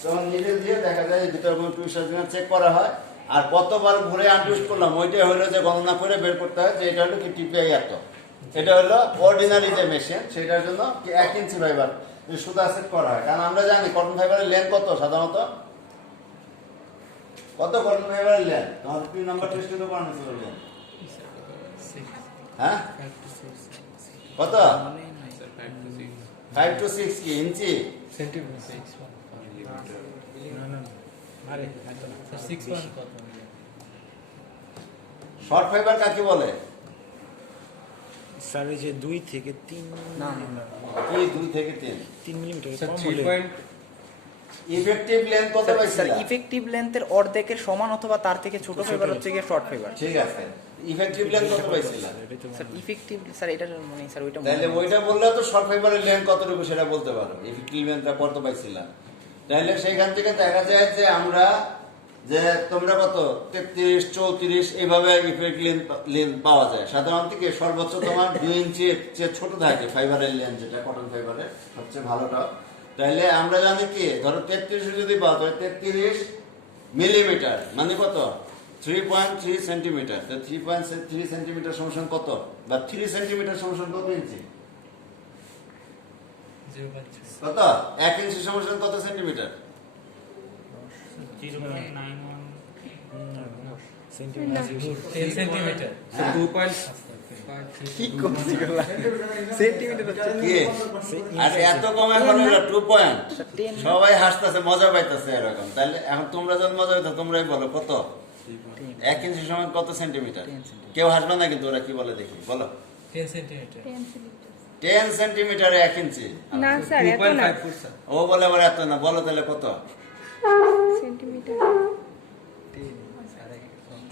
তখন নিডেল দিয়ে দেখা যায় ভিতরে কোনো টুইস্টার চেক করা হয়, আর কতবার ঘুরে আনটুইস্ট করলাম ওইটাই হলো যে গণনা করে বের করতে হয় যে এটা হলো কি টিপিআই এত। এটা হলো অর্ডিনারি যে মেশিন, সেটার জন্য 1 ইঞ্চি ফাইবার সুতা সেট করা হয়। কারণ আমরা জানি কটন ফাইবারের লেন্থ কত সাধারণত, কত কটন ফাইবারের লেন্থ তোমাদের 3 নম্বর টেস্টে তো বানানো ছিল লেন্থ, হ্যাঁ কত 5 to 6 কি ইঞ্চি শর্ট ফাইবার কাকে বলে? স্যার এই যে 2 থেকে 3 না কি 2 থেকে 3 মিলিমিটার স্যার কম 3 হলে পয়েন্ট ইফেক্টিভ লেন্থ কত স্যার পাইছিলা? ইফেক্টিভ লেন্থের অর্ধেকের সমান অথবা তার থেকে ছোট ফাইবার হচ্ছে গিয়ে শর্ট ফাইবার। ঠিক আছে, ইফেক্টিভ লেন্থ কত পাইছিলা? স্যার ইফেক্টিভ স্যার এটা মানে স্যার ওইটা তাহলে ওইটা বললে তো শর্ট ফাইবারের লেন্থ কতটুকু সেটা বলতে পারো, ইফেক্টিভ লেন্থটা কত পাইছিলা। তাহলে সেইখান থেকে দেখা যায় যে আমরা যে তোমরা কত 33 34 এইভাবে ইফেক্ট লেন্থ পাওয়া যায়। সাধারণত কি সর্বোচ্চ তোমার 2 ইঞ্চি যে ছোট থাকে ফাইবারের লেন্থ, যেটা কটন ফাইবারের সবচেয়ে ভালোটা। তাহলে আমরা জানি কি ধরো 33 যদি পাও তাহলে 33 মিলিমিটার মানে কত 3.3 সেন্টিমিটার। তো 3.3 সেন্টিমিটার সমান কত, বা 3 সেন্টিমিটার সমান কত ইঞ্চি, কত 1 ইঞ্চি সমান কত সেন্টিমিটার? সেন্টিমিটার 2.5 কি করছি গলা সেন্টিমিটার হচ্ছে কি আর এত কম এখন হলো 2 পয়েন্ট। 10 সবাই হাসতেছে মজা পাইতেছে এরকম। তাহলে এখন তোমরা যখন মজা পাইতো তোমরাই বলো কত 1 ইঞ্চি সমান কত সেন্টিমিটার? 10 সেন্টিমিটার। কেউ হাসবে না কিন্তু, ওরা কি বলে দেখি বলো। 10 সেন্টিমিটার 10 সেন্টিমিটার 1 ইঞ্চি। না স্যার এত না 2.5 ফুট স্যার। ও বলে আবার এত না, বলো তাহলে কত? সেন্টিমিটার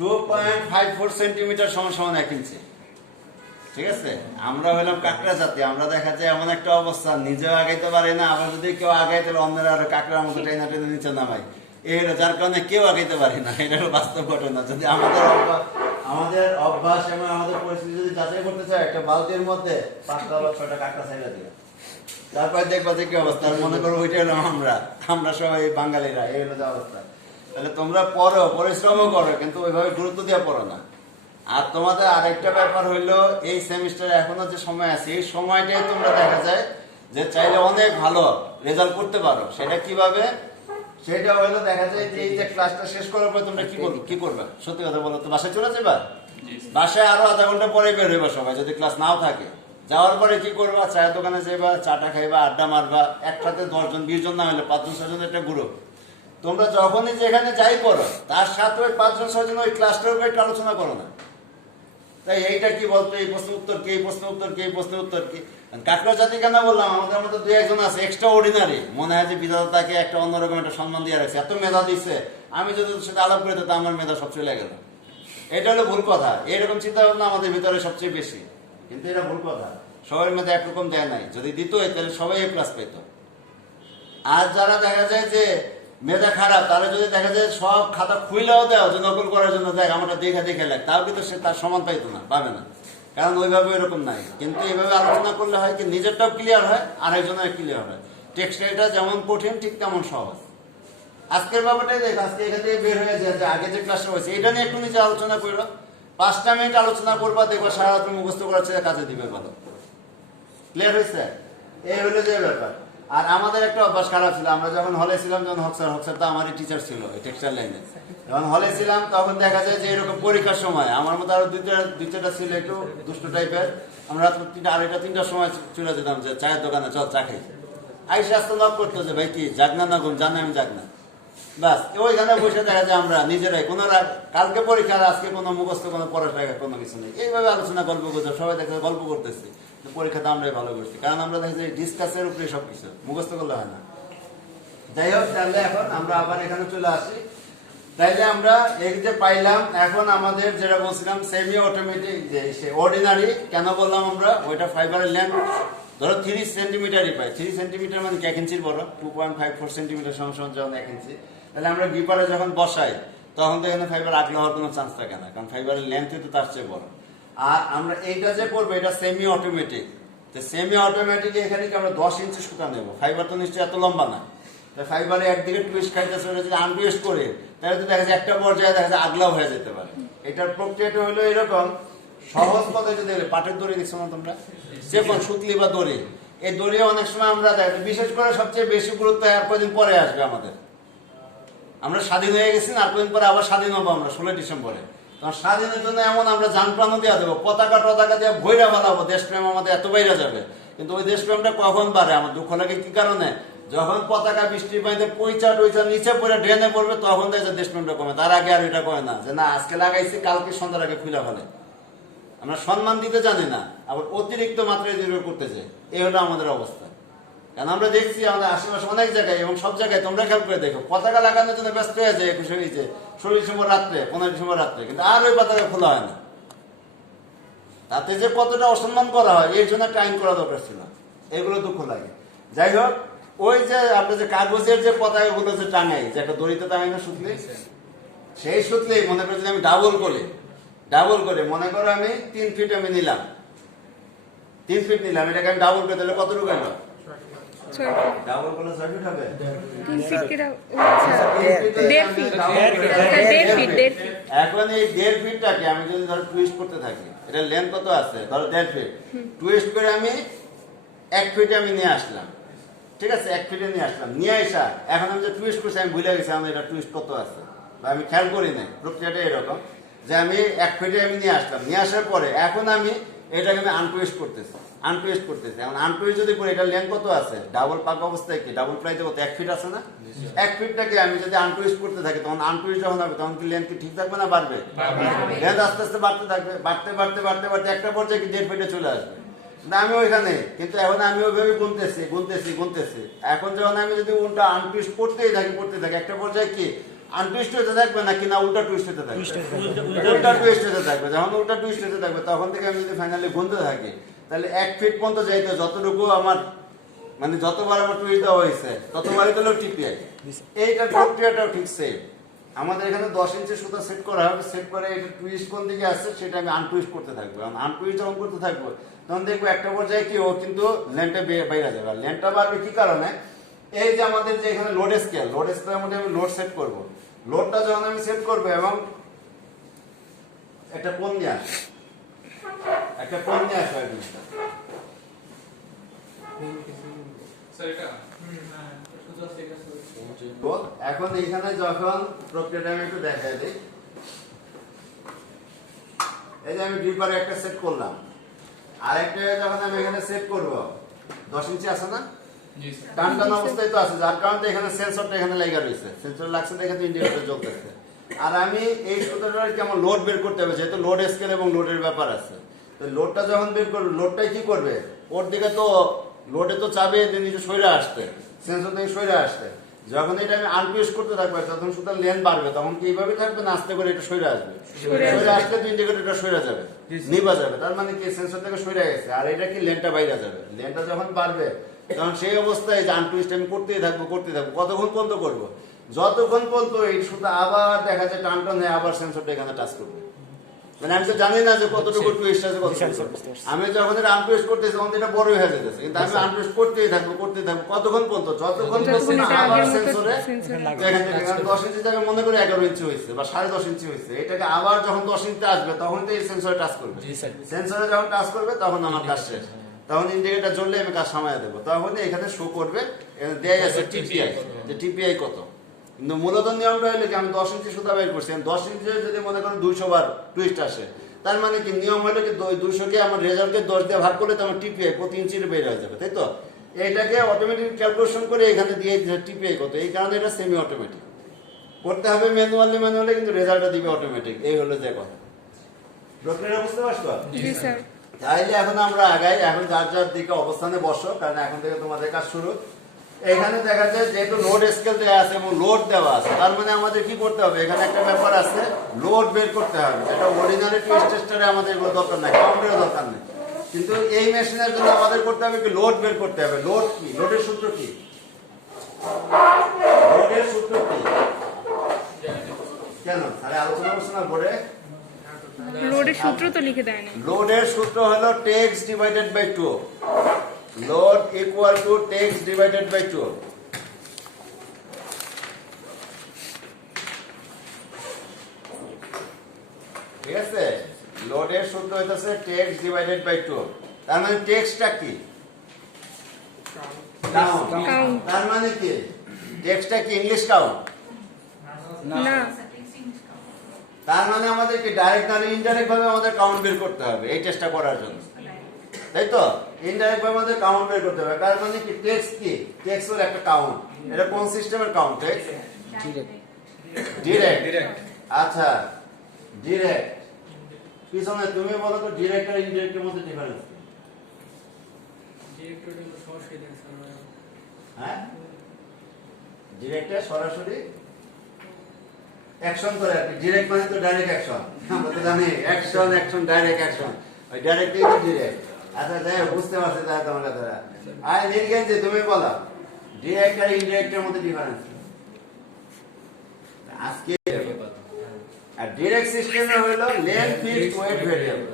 2.54 সেন্টিমিটার সমান সমান 1 ইঞ্চি। ঠিক আছে, আমরা হইলাম কাকড়া জাতি, আমরা দেখা যায় এমন একটা অবস্থা নিজেও আগাইতে পারি না, আবার যদি কেউ আগাই তাহলে অন্যরা আরো কাকড়ার মতো টেনে টেনে নিচে নামাই। এই হলো যার কারণে কেউ আগাইতে পারি না। এটা হলো বাস্তব ঘটনা। যদি আমাদের অভ্যাস এবং আমাদের পরিস্থিতি যদি যাচাই করতে চাই, একটা বালতির মধ্যে 5টা বা 6টা কাকড়া ছেড়ে দিও, তারপর দেখবা যে কি অবস্থা। আর মনে করো ওইটা হলো আমরা সবাই বাঙালিরা, এই হলো যে অবস্থা। তাহলে তোমরা পড়ো, পরিশ্রমও করো, কিন্তু ওইভাবে গুরুত্ব দিয়ে পড়ো না। আর তোমাদের আরেকটা ব্যাপার হইলো এই সেমিস্টারে এখনো যে সময় আছে, এই সময়টাই তোমরা দেখা যায় যে চাইলে অনেক ভালো রেজাল্ট করতে পারো। সেটা কিভাবে? সেটা হইলো দেখা যায় যে এই যে ক্লাসটা শেষ করার পর তোমরা কি করবে? সত্যি কথা বলো তো, বাসায় চলে যাবা? বাসায় আরো আধা ঘন্টা পরে বের হইবা সবাই, যদি ক্লাস নাও থাকে। যাওয়ার পরে কি করবা? চায়ের দোকানে যাইবা, চাটা খাইবা, আড্ডা মারবা। একসাথে 10 জন 20 জন না হলে 5 জন 6 জন একটা গ্রুপ। তোমরা যখনই যেখানে যাই করো তার সাথে ওই 5 জন 6 জন ওই ক্লাসটার উপর একটু আলোচনা করো না। তাই এইটা কি বলতো, এই প্রশ্ন উত্তর কি, এই প্রশ্ন উত্তর কি, এই প্রশ্ন উত্তর কি। কাকড়া জাতি কেন বললাম, আমাদের মধ্যে 2-1 আছে এক্সট্রা অর্ডিনারি, মনে হয় যে বিধাতা তাকে একটা অন্যরকম একটা সম্মান দিয়ে রাখছে, এত মেধা দিচ্ছে। আমি যদি ওর সাথে আলাপ করে দিতাম আমার মেধা সব চলে গেল। এটা হলো ভুল কথা। এরকম চিন্তা ভাবনা আমাদের ভিতরে সবচেয়ে বেশি, কিন্তু এটা ভুল কথা। সবার মেধা একরকম দেয় নাই, যদি দিত তাহলে সবাই এ প্লাস পেত। আর যারা দেখা যায় যে মেধা খারাপ, তারা যদি দেখা যায় সব খাতা খুইলেও দেয় যে নকল করার জন্য, দেখ আমরা দেখে লেখ, তাও কিন্তু সে তার সমান পাইতো না, পাবে না। কারণ ওইভাবে এরকম নাই। কিন্তু এইভাবে আলোচনা করলে হয় কি নিজেরটাও ক্লিয়ার হয়, আরেকজনের ক্লিয়ার হয়। টেক্সটাইলটা যেমন কঠিন ঠিক তেমন সহজ। আজকের ব্যাপারটাই দেখ, আজকে এখান থেকে বের হয়ে যায় যে আগে যে ক্লাসটা হয়েছে এটা নিয়ে একটু নিজে আলোচনা করলো, 5টা মিনিট আলোচনা করবা, দেখবা সারা রাত মুখস্থ করার চেয়ে কাজে দিবে ভালো। ক্লিয়ার হয়েছে? এই হলো যে ব্যাপার। আর আমাদের একটা অভ্যাস খারাপ ছিল, আমরা যখন হলে ছিলাম, যখন হকসার তো আমারই টিচার ছিল টেক্সটাইল লাইনে, যখন হলে ছিলাম তখন দেখা যায় যে এরকম পরীক্ষার সময় আমার মতো আরো 2-4টা ছিল একটু দুষ্ট টাইপের, আমরা 2-3টার সময় চলে যেতাম যে চায়ের দোকানে, চল চা খাই। আইসে আসতে নক করতো যে ভাই কি জাগনা না ঘুম, জানে আমি জাগনা। বাস ওইখানে বসে দেখা যায় আমরা নিজেরাই কোনো কালকে পরীক্ষা, আজকে কোনো মুখস্থ কোনো পড়াশোনা কোনো কিছু নেই, এইভাবে আলোচনা গল্প করতে সবাই দেখা গল্প করতেছি। পরীক্ষাতে আমরাই ভালো করছি, কারণ আমরা দেখি যে ডিসকাসের উপরে সবকিছু, মুখস্থ করলে হয় না। যাই হোক, তাহলে এখন আমরা আবার এখানে চলে আসি। তাইলে আমরা এই যে পাইলাম, এখন আমাদের যেটা বলছিলাম সেমি অটোমেটিক যে অর্ডিনারি কেন বললাম আমরা, ওইটা ফাইবারের লেন্থ ধরো 3 সেন্টিমিটারই পাই। 3 সেন্টিমিটার মানে 1 ইঞ্চির বড়, 2.54 সেন্টিমিটার সমান যখন 1 ইঞ্চি। তাহলে আমরা গিপারে যখন বসাই তখন তো এখানে ফাইবার আগলে হওয়ার কোনো চান্স থাকে না, কারণ ফাইবারের লেন্থই তো তার চেয়ে বড়। আর আমরা এইটা যে করবো এটা সেমি অটোমেটিক। তো সেমি অটোমেটিক এখানে কি আমরা 10 ইঞ্চি সুতা নেবো, ফাইবার তো নিশ্চয়ই এত লম্বা না, ফাইবারে একদিকে টুইস্ট খাইতেছে, ওটা যদি আনটুইস্ট করে তাহলে তো দেখা যাচ্ছে একটা পর্যায়ে দেখা যাচ্ছে আগলাও হয়ে যেতে পারে। এটার প্রক্রিয়াটা হলো এরকম, সহজ পথে যদি পাটের দড়ি দেখছো না তোমরা, যে কোন সুতলি বা দড়ি, এই দড়ি অনেক সময় আমরা দেখি, বিশেষ করে সবচেয়ে বেশি গুরুত্ব আর কদিন পরে আসবে আমাদের। আমরা স্বাধীন হয়ে গেছি না, আর কদিন পরে আবার স্বাধীন হবো আমরা 16 ডিসেম্বরে। তখন স্বাধীনের জন্য এমন আমরা যান প্রাণ দেওয়া দেবো, পতাকা টতাকা দিয়ে ভৈরা ফেলাবো, দেশপ্রেম আমাদের এত বাইরে যাবে। কিন্তু ওই দেশপ্রেমটা কখন বাড়ে? আমার দুঃখ লাগে কি কারণে? যখন পতাকা বৃষ্টির পানিতে পয়চা টইচা নিচে পড়ে ড্রেনে পড়বে, তখন দেখে দেশপ্রেমটা কমে। তার আগে আর এটা কমে না, যে না আজকে লাগাইছি কালকে সন্ধ্যার আগে খুলে ফেলে। আমরা সম্মান দিতে জানি না, আবার অতিরিক্ত মাত্রায় দূর করতে চাই। এই হলো আমাদের অবস্থা। কারণ আমরা দেখছি আমাদের আশেপাশে অনেক জায়গায় এবং সব জায়গায়, তোমরা খেয়াল করে দেখো, পতাকা লাগানোর জন্য ব্যস্ত হয়ে যায় 21 হয়েছে 16 ডিসেম্বর রাত্রে, 15 ডিসেম্বর রাত্রে, কিন্তু আর ওই পতাকা খোলা হয় না। তাতে যে কতটা অসম্মান করা হয়, এর জন্য একটা আইন করা দরকার ছিল। এগুলো দুঃখ লাগে। যাই হোক, ওই যে আমরা যে কাগজের যে পতাকাগুলো যে টাঙাই, যে একটা দড়িতে টাঙাই না সুতলি, সেই সুতলি মনে করে যদি আমি ডাবল করে মনে করো আমি 3 ফিট আমি নিলাম, 3 ফিট নিলাম, এটাকে আমি ডাবল করে দিলে কতটুকু হলো? 6 ফিট। ডাবল করলে 6 ফিট হবে। 3 ফিট কিরা? আচ্ছা 1.5 ফিট। Sir 1.5 fit. এখন এই 1.5 ফিটটাকে আমি যদি ধরো টুইস্ট করতে থাকি, এটা লেন্থ কত আছে? ধরো 1.5 ফিট। টুইস্ট করে আমি 1 ফিটে আমি নিয়ে আসলাম, ঠিক আছে? 1 ফিটে নিয়ে আসলাম, নিয়ে আসা এখন আমি যে টুইস্ট করছি আমি ভুলে গেছি আমার এটা টুইস্ট কত আছে, বা আমি খেয়াল করি নাই। প্রক্রিয়াটা এরকম যে আমি 1 ফিটে আমি নিয়ে আসলাম, নিয়ে আসার পরে এখন আমি এটাকে আমি আনটুইস্ট করতেছি। এখন আনটুইস্ট যদি করে এটা লেন্থ কত আছে? ডাবল পাক অবস্থায় কি ডাবল প্লাইতে কত 1 ফিট আছে না? 1 ফিটটাকে আমি যদি আনটুইস্ট করতে থাকি, তখন আনটুইস্ট যখন হবে তখন কি লেন্থ কি ঠিক থাকবে না বাড়বে? লেন্থ আস্তে আস্তে বাড়তে থাকবে, বাড়তে একটা পর্যায়ে কি 1.5 ফিটে চলে আসবে। না আমি ওইখানে, কিন্তু এখন আমি ওইভাবে গুনতেছি। এখন যখন আমি যদি উল্টা আনটুইস্ট করতেই থাকি একটা পর্যায়ে কি আনটুইস্ট হতে থাকবে নাকি না উল্টা টুইস্ট হতে থাকবে? উল্টা টুইস্ট হতে থাকবে। যখন উল্টা টুইস্ট হতে থাকবে তখন থেকে আমি যদি ফাইনালি গুনতে থাকি, তাহলে 1 ফিট পর্যন্ত যাইতে যতটুকু আমার মানে যতবার আমার টুইস্ট দেওয়া হয়েছে ততবারই তো টিপিআই। এইটার প্রক্রিয়াটাও ঠিক সেম। আমাদের এখানে 10 ইঞ্চি সুতা সেট করা হবে, সেট করে এটা টুইস্ট কোন দিকে আসছে সেটা আমি আনটুইস্ট করতে থাকবো। আনটুইস্ট যখন করতে থাকবো তখন দেখবো একটা পর্যায়ে কি ও কিন্তু লেন্থটা বাইরে যাবে। আর লেন্থটা বাড়বে কি কারণে? এই যে আমাদের যে এখানে লোড স্কেলের মধ্যে আমি লোড সেট করবো, লোডটা যখন আমি সেট করবো এবং একটা কোণ নিয়ে আসে হয় জিনিসটা। এখন এইখানে যখন প্রক্রিয়াটা আমি একটু দেখাই দিই, এই যে আমি ডিপারে একটা সেট করলাম, আর একটা যখন আমি এখানে সেট করবো 10 ইঞ্চি আছে না, টান অবস্থায় তো আছে, যার কারণে এখানে সেন্সরটা এখানে লাগা রয়েছে, সেন্সর লাগছে দেখে তো ইন্ডিকেটর জ্বলতেছে। আর আমি এই সুতরাং আমার লোড বের করতে হবে, যেহেতু লোড স্কেল এবং লোডের ব্যাপার আছে। তো লোডটা যখন বের করবে, লোডটাই কি করবে? ওর দিকে তো লোডে তো চাবে নিচে সরে আসতে, সেন্সর থেকে সরে আসতে। যখন এটা আমি আনটুইস্ট করতে থাকবো তখন সুতরাং লেন্থ বাড়বে, তখন কি এইভাবে থাকবে না আস্তে করে এটা সরে আসবে? সরে আসলে তো ইন্ডিকেটরটা সরে যাবে, নিভা যাবে। তার মানে কি সেন্সর থেকে সরে গেছে, আর এটা কি লেন্থটা বাইরে যাবে। লেন্থটা যখন বাড়বে তখন সেই অবস্থায় যে আনটুইস্ট আমি করতেই থাকবো। কতক্ষণ পর্যন্ত করবো? যতক্ষণ পর্যন্ত এই সুতা আবার দেখা যায় টান হয়ে আবার সেন্সরটা এখানে টাচ করবে। মানে আমি তো জানি না যে কতটুকু টুইস্ট আছে, আমি যখন এটা আনটুইস্ট করতেছি তখন এটা বড় হয়ে যেতেছে, কিন্তু আমি আনটুইস্ট করতেই থাকবো কতক্ষণ পর্যন্ত? যতক্ষণ পর্যন্ত আবার সেন্সরে এখান থেকে 10 ইঞ্চি জায়গায় মনে করে 11 ইঞ্চি হয়েছে বা 10.5 ইঞ্চি হয়েছে, এটাকে আবার যখন 10 ইঞ্চি আসবে তখন তো এই সেন্সরে টাচ করবে। সেন্সরে যখন টাচ করবে তখন আমার কাজ শেষ, তখন ইন্ডিকেটর জ্বললে আমি কাজ সামায় দেবো। তখন এখানে শো করবে দেয়া গেছে টিপিআই, যে টিপিআই কত। কিন্তু মূলত নিয়মটা হলো কি, আমি 10 ইঞ্চি সুতা বের করছি, 10 ইঞ্চি যদি মনে করেন 200 বার টুইস্ট আসে, তার মানে কি নিয়ম হলো কি 200কে আমার রেজাল্টকে 10 দিয়ে ভাগ করলে তো আমার টিপিআই প্রতি ইঞ্চির বের হয়ে যাবে, তাই তো? এইটাকে অটোমেটিক ক্যালকুলেশন করে এখানে দিয়ে টিপিআই কত, এই কারণে এটা সেমি অটোমেটিক। করতে হবে ম্যানুয়ালি, কিন্তু রেজাল্টটা দিবে অটোমেটিক। এই হলো যে কথা। প্রক্রিয়া বুঝতে পারছো? জি স্যার। তাইলে এখন আমরা আগাই, এখন যার দিকে অবস্থানে বসো, কারণ এখন থেকে তোমাদের কাজ শুরু। এখানে দেখা যায় যেহেতু লোড স্কেল দেওয়া আছে এবং লোড দেওয়া আছে, তার মানে আমাদের কি করতে হবে? এখানে একটা ব্যাপার আছে, লোড বের করতে হবে। এটা অর্ডিনারি টুইস্ট টেস্টারে আমাদের এগুলো দরকার নাই, কাউন্টারের দরকার নেই। কিন্তু এই মেশিনের জন্য আমাদের করতে হবে কি, লোড বের করতে হবে। লোড কি? লোডের সূত্র কি? কেন আরে আলোচনা করছে না বোর্ডে? লোডের সূত্র তো লিখে দেয় না। লোডের সূত্র হলো টেক্স divided by 2। Load equal to টেক্স ডিভাইডেড বাই 2। ঠিক আছে, লোডের সূত্র হইতেছে টেক্সট ডিভাইডেড বাই 2। তার মানে টেক্সটটা কি? কাউন্ট। Count. তার মানে কি টেক্সটটা কি ইংলিশ কাউন্ট? না, তার মানে আমাদের কি ডাইরেক্ট না ইনডাইরেক্ট ভাবে আমাদের কাউন্ট বের করতে হবে এই টেস্টটা করার জন্য, তাই তো? ইনডাইরেক্ট ভাবে আমাদের কাউন্ট বের করতে হবে। তার মানে কি টেক্সট কি? টেক্সট হলো একটা কাউন্ট। এটা কোন সিস্টেমের কাউন্ট? Text direct. আচ্ছা, ডিরেক্ট। পিছনে তুমি বলো তো ডিরেক্ট আর ইনডাইরেক্টের মধ্যে ডিফারেন্স কি? হ্যাঁ, ডিরেক্টটা সরাসরি অ্যাকশন করে আর কি। ডিরেক্ট মানে তো ডাইরেক্ট অ্যাকশন, আমরা তো জানি অ্যাকশন ডাইরেক্ট অ্যাকশন। ওই ডাইরেক্টই তো ডিরেক্ট। আচ্ছা যাই হোক, বুঝতে পারছি তাহলে তোমরা তারা। আর নীলগঞ্জে তুমি বলো ডিরেক্ট আর ইনডিরেক্টের মধ্যে ডিফারেন্স কি? আজকে আর ডিরেক্ট সিস্টেমে হলো লেন ফিক্সড ওয়েট ভেরিয়েবল,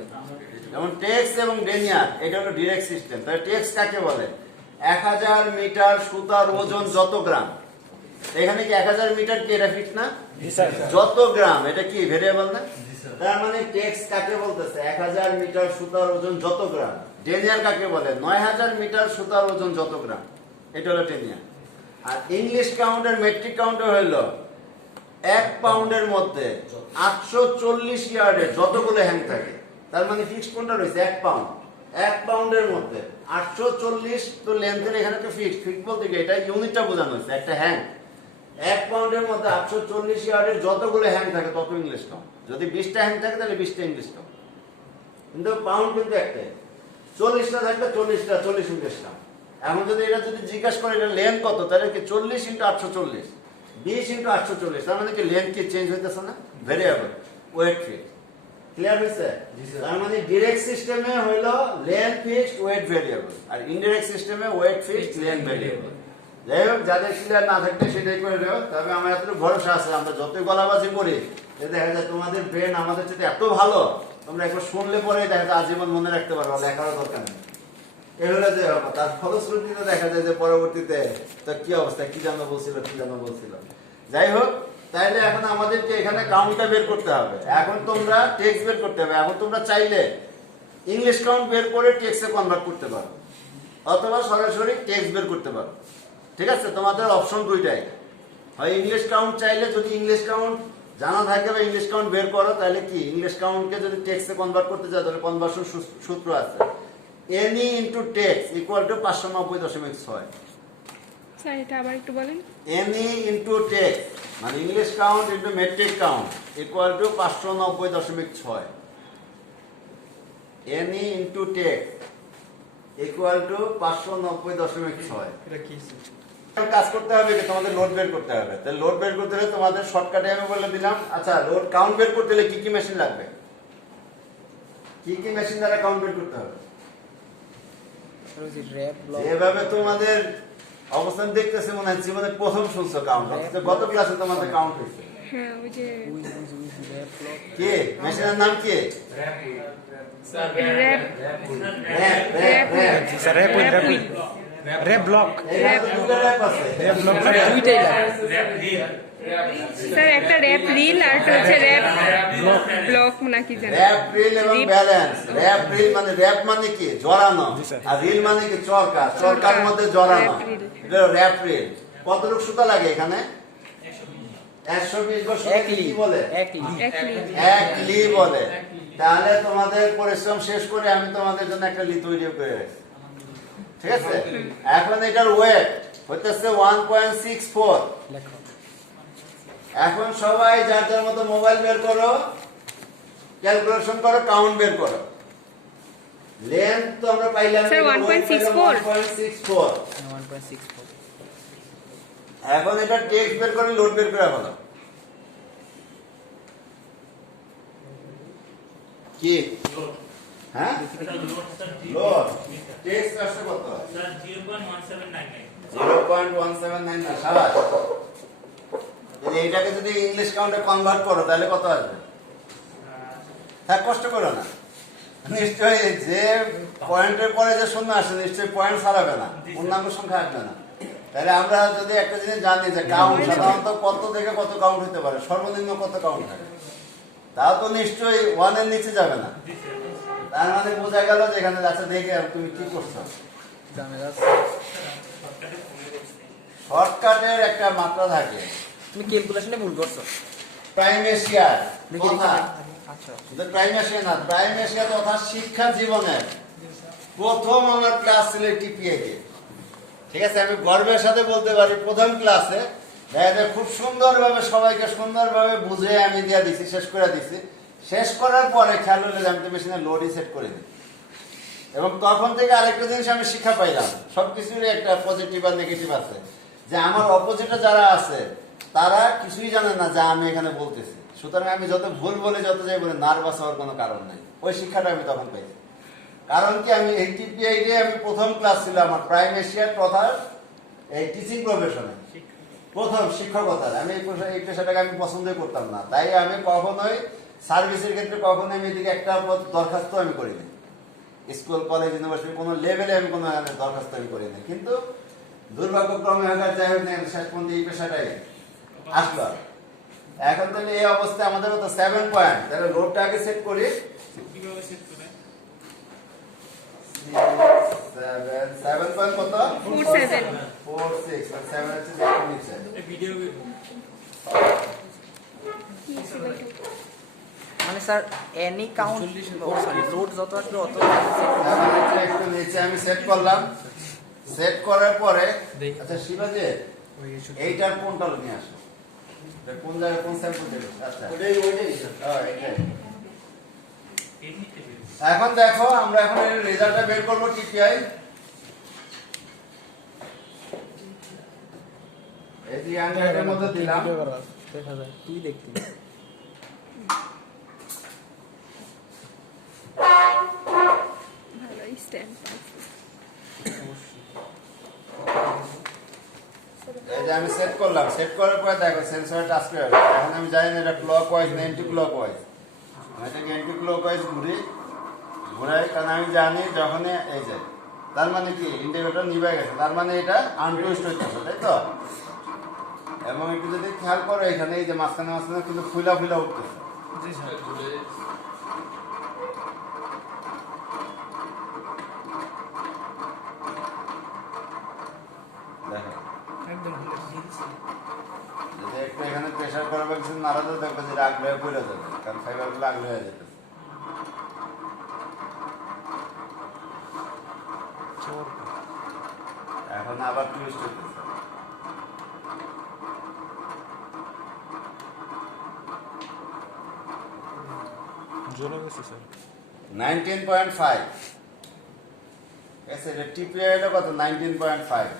যেমন টেক্সট এবং ডেনিয়ার, এটা হলো ডিরেক্ট সিস্টেম। তাহলে টেক্সট কাকে বলে? 1000 মিটার সুতার ওজন যত গ্রাম। এখানে কি 1000 মিটার কি এটা ফিক্স না? যত গ্রাম, এটা কি ভেরিয়েবল না? তার মানে টেক্সট কাকে বলতেছে? 1000 মিটার সুতার ওজন যত গ্রাম। ডেনিয়ার কাকে বলে? 9000 মিটার সুতার ওজন যত গ্রাম। এটা হলো ডেনিয়ার। আর ইংলিশ কাউন্টের মেট্রিক কাউন্টার হলো 1 পাউন্ডের মধ্যে 840 ইয়ার্ডের যতগুলো হ্যাং থাকে। তার মানে ফিক্স কোনটা রয়েছে? 1 পাউন্ড। 1 পাউন্ডের মধ্যে 840 তো লেন্থের এখানে তো ফিক্স বলতে কি এটা ইউনিটটা বোঝানো হয়েছে, একটা হ্যাং। 1 পাউন্ডের মধ্যে 840 ইয়ার্ডের যতগুলো হ্যাং থাকে তত ইংলিশ কাউন্ট। যদি 20টা হ্যাং থাকে তাহলে 20টা ইংলিশ কাউন্ট। কিন্তু পাউন্ড কিন্তু একটাই। 40টা থাকলে 40 ইংলিশ কাউন্ট। এখন যদি এটা যদি জিজ্ঞাসা করে এটা লেন্থ কত, তাহলে কি 40 × 840, 20 × 840। তার মানে কি লেন্থ কি চেঞ্জ হইতেছে না? Variable wait fix. ক্লিয়ার হইছে? তার মানে ডিরেক্ট সিস্টেমে হইলো লেন্থ ফিক্সড ওয়েট ভেরিয়েবল, আর ইনডিরেক্ট সিস্টেমে ওয়েট ফিক্সড লেন্থ ভেরিয়েবল। যাই হোক, যাদের ক্লিয়ার না থাকলে সেটাই করে দেবো। তবে আমার এতটুকু ভরসা আছে, আমরা যতই গলাবাজি করি দেখা যায় তোমাদের ব্রেন আমাদের সাথে এত ভালো, তোমরা একবার শুনলে পরে দেখা যায় আজীবন মনে রাখতে পারবো, লেখারও দরকার নেই। এ হলো যে তার ফলশ্রুতিতে দেখা যায় যে পরবর্তীতে তো কি অবস্থা, কি জানো বলছিল। যাই হোক, তাইলে এখন আমাদেরকে এখানে কাউন্টটা বের করতে হবে। এখন তোমরা টেক্সট বের করতে হবে। এখন তোমরা চাইলে ইংলিশ কাউন্ট বের করে টেক্সটে কনভার্ট করতে পারো, অথবা সরাসরি টেক্সট বের করতে পারো। ঠিক আছে, তোমাদের অপশন দুইটাই। হয় ইংলিশ কাউন্ট চাইলে, যদি ইংলিশ কাউন্ট জানা থাকে বা ইংলিশ কাউন্ট বের করো, তাহলে কি ইংলিশ কাউন্টকে যদি টেক্সটে কনভার্ট করতে চাও তাহলে কনভার্সন সূত্র আছে, any into text equal to 590.6। Sir এটা আবার একটু বলেন। এনি ইনটু টেক্সট মানে English count into metric count equal to 590.6। Any into text equal to 590.6। এটা কি? কাজ করতে হবে যে তোমাদের লোড বের করতে হবে। তাহলে লোড বের করতে হলে তোমাদের শর্টকাটে আমি বলে দিলাম। আচ্ছা, লোড কাউন্ট বের করতে হলে কি কি মেশিন লাগবে? কি কি মেশিন দ্বারা কাউন্ট বের করতে হবে? যেভাবে তোমাদের অবস্থান দেখতেছে মনে হচ্ছে জীবনে প্রথম শুনছো কাউন্ট। গত ক্লাসে তোমাদের কাউন্ট হয়েছে। হ্যাঁ, ওই যে কি মেশিনের নাম কি? Wrap wrap block. দুইটাই লাগে। স্যার একটা র্যাপ রিল আর একটা হচ্ছে র্যাপ ব্লক নাকি জানেন? র‍্যাপ রিল এবং ব্যালেন্স। র‍্যাপ রিল মানে র‍্যাপ মানে কি জড়ানো, আর রিল মানে কি চরকা, চরকার মধ্যে জড়ানো। এটা র‍্যাপ রিল। কতটুকু সুতা লাগে এখানে? 120 বছর কি বলে? এক লি বলে। তাহলে তোমাদের পরিশ্রম শেষ করে আমি তোমাদের জন্য একটা লি তৈরি করে রাখছি। ঠিক আছে, এখন এটার ওয়েট হইতেছে 1.64। এখন সবাই যার যার মতো মোবাইল বের করো, ক্যালকুলেশন করো, কাউন্ট বের করো। লেন্থ তো আমরা পাইলাম স্যার 1.64। 1.64। এখন এটা টেক্সট বের করে লোড বের করে ফেলো। কি হ্যাঁ লোড টেক্সট আসছে কত? 0.1799। সাবাস। এইটাকে যদি ইংলিশ কাউন্টে কনভার্ট করো তাহলে কত আসবে? হ্যাঁ, কষ্ট করো না, নিশ্চয়ই যে পয়েন্টের পরে যে শূন্য আসে নিশ্চয়ই পয়েন্ট ছাড়াবে না, পূর্ণাঙ্গ সংখ্যা আসবে না। তাহলে আমরা যদি একটা জিনিস জানি যে কাউন্ট সাধারণত কত থেকে কত কাউন্ট হতে পারে, সর্বনিম্ন কত কাউন্ট থাকে? তাও তো নিশ্চয়ই 1 এর নিচে যাবে না। তার মানে বোঝা গেল যে এখানে আচ্ছা দেখে তুমি কি করছো। শর্টকাটের একটা মাত্রা থাকে। তুমি ক্যালকুলেশনে ভুল করছো। প্রাইম এশিয়ার দেখি কথা, আচ্ছা শুধু প্রাইম এশিয়া না, প্রাইম এশিয়া তথা শিক্ষা জীবনের প্রথম আমার ক্লাস ছিল টিপিএ কে। ঠিক আছে, আমি গর্বের সাথে বলতে পারি প্রথম ক্লাসে দেখা যায় খুব সুন্দরভাবে সবাইকে সুন্দরভাবে বুঝে আমি দিয়ে দিছি, শেষ করে দিছি। শেষ করার পরে খেয়াল হলে আমি তো মেশিনে লোডই সেট করে দিই। এবং তখন থেকে আরেকটা জিনিস আমি শিক্ষা পাইলাম, সবকিছুরই একটা পজিটিভ আর নেগেটিভ আছে, যে আমার অপোজিটে যারা আছে তারা কিছুই জানে না যা আমি এখানে বলতেছি। সুতরাং আমি যত ভুল বলে যত যাই বলে নার্ভাস হওয়ার কোনো কারণ নেই। ওই শিক্ষাটা আমি তখন পাইছি। কারণ কি, আমি এই টিপিআই আমি প্রথম ক্লাস ছিল আমার প্রাইম এশিয়ার তথা এই টিচিং প্রফেশনে প্রথম শিক্ষকতার। আমি এই পেশাটাকে আমি পছন্দই করতাম না, তাই আমি কখনোই সার্ভিসের ক্ষেত্রে কখনোই আমি এদিকে একটা দরখাস্ত আমি করিনি। স্কুল কলেজ ইউনিভার্সিটি কোনো লেভেলে আমি কোনো দরখাস্ত আমি করিনি। কিন্তু দুর্ভাগ্যক্রমে হঠাৎ যাই হোক না, শেষ পর্যন্ত এই পেশাটাই আসলো। এখন তাহলে এই অবস্থায় আমাদের তো 7 পয়েন্ট, তাহলে লোডটা আগে সেট করি। 7 পয়েন্ট কত? 47 46 আর 7 হচ্ছে যে একটু নিচে। মানে sir any count sorry load যত আসবে অত একটু নিচে আমি সেট করলাম। সেট করার পরে আচ্ছা শিবাজি এইটার কোনটা নিয়ে আসো, কোন জায়গায় কোন স্যাম্পল দেবে? আচ্ছা ওইটাই এইটাই। এখন দেখো আমরা এখন এর রেজাল্টটা বের করব টিপিআই। এই যে অ্যান্ড্রয়েডের মধ্যে দিলাম, দেখা যায় তুই দেখতি ভালো স্ট্যান্ড এই যে আমি সেট করলাম। সেট করার পরে দেখো সেন্সর টাচ করে গেল। এখন আমি জানি না এটা ক্লক ওয়াইজ না অ্যান্টি ক্লক ওয়াইজ। আমি এটাকে অ্যান্টি ক্লক ওয়াইজ ঘুরাই, কারণ আমি জানি যখন এই যে তার মানে কি ইন্ডিকেটর নিভে গেছে, তার মানে এটা আনটুইস্ট হইতেছে, তাই তো? এবং একটু যদি খেয়াল করো এখানে এই যে মাঝখানে কিন্তু ফুলা উঠতেছে। দেখো যদি একটু এখানে প্রেশার করবে কিছু নাড়াতে দেখবে যে আগ্রহ হয়ে পড়ে যাবে, কারণ ফাইবারগুলো আগ্রহ হয়ে যেতেছে। এখন আবার টুইস্ট হইতেছে। জ্বলে গেছে স্যার। 19.5 এটা টিপিআই হলো কত? 19.5।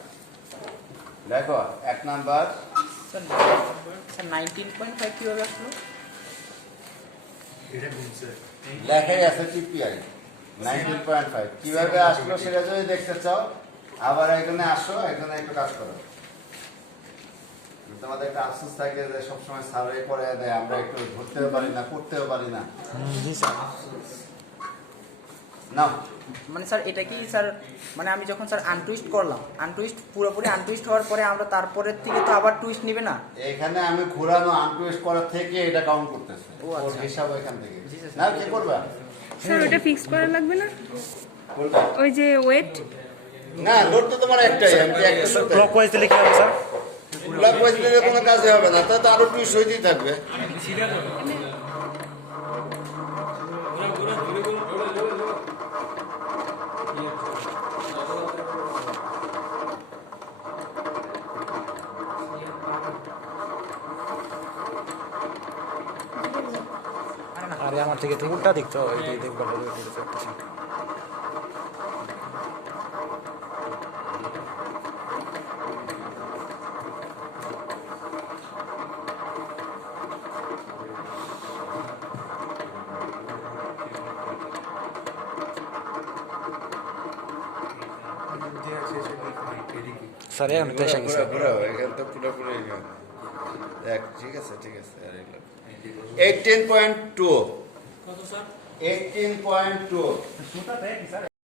দেখো 1 নাম্বার স্যার 19.5 কিভাবে আসলো? লেখাই আছে টিপিআই 19.5 কিভাবে আসলো সেটা যদি দেখতে চাও আবার এখানে আসো, এখানে একটু কাজ করো। তোমাদের একটা আফসোস থাকে যে সবসময় সার্ভে করে দেয়, আমরা একটু ধরতেও পারি না, করতেও পারি না। জি স্যার। না মানে স্যার এটা কি স্যার, মানে আমি যখন স্যার আনটুইস্ট করলাম, আনটুইস্ট পুরোপুরি আনটুইস্ট হওয়ার পরে আমরা তারপরের থেকে তো আবার টুইস্ট নিবে না? এখানে আমি ঘোরানো আনটুইস্ট করার থেকে এটা কাউন্ট করতেছে। ও আচ্ছা। ওর হিসাব এখান থেকে। না কি করবা? স্যার ওটা ফিক্স করা লাগবে না? কোনটা? ওই যে ওয়েট না, লোড তো তোমার একটাই। আমি কি একটা স্যার ক্লক ওয়াইজ দিলে কি হবে স্যার? ক্লক ওয়াইজ দিলে কোনো কাজে হবে না, তা তো আরো টুইস্ট হইতেই থাকবে। আরে আমার থেকে তো উল্টা দিক তো, এটাই দেখবো। স্যার এখন পেশা গেছে। এখানে তো পুরোপুরি দেখ, ঠিক আছে 18.2 18.2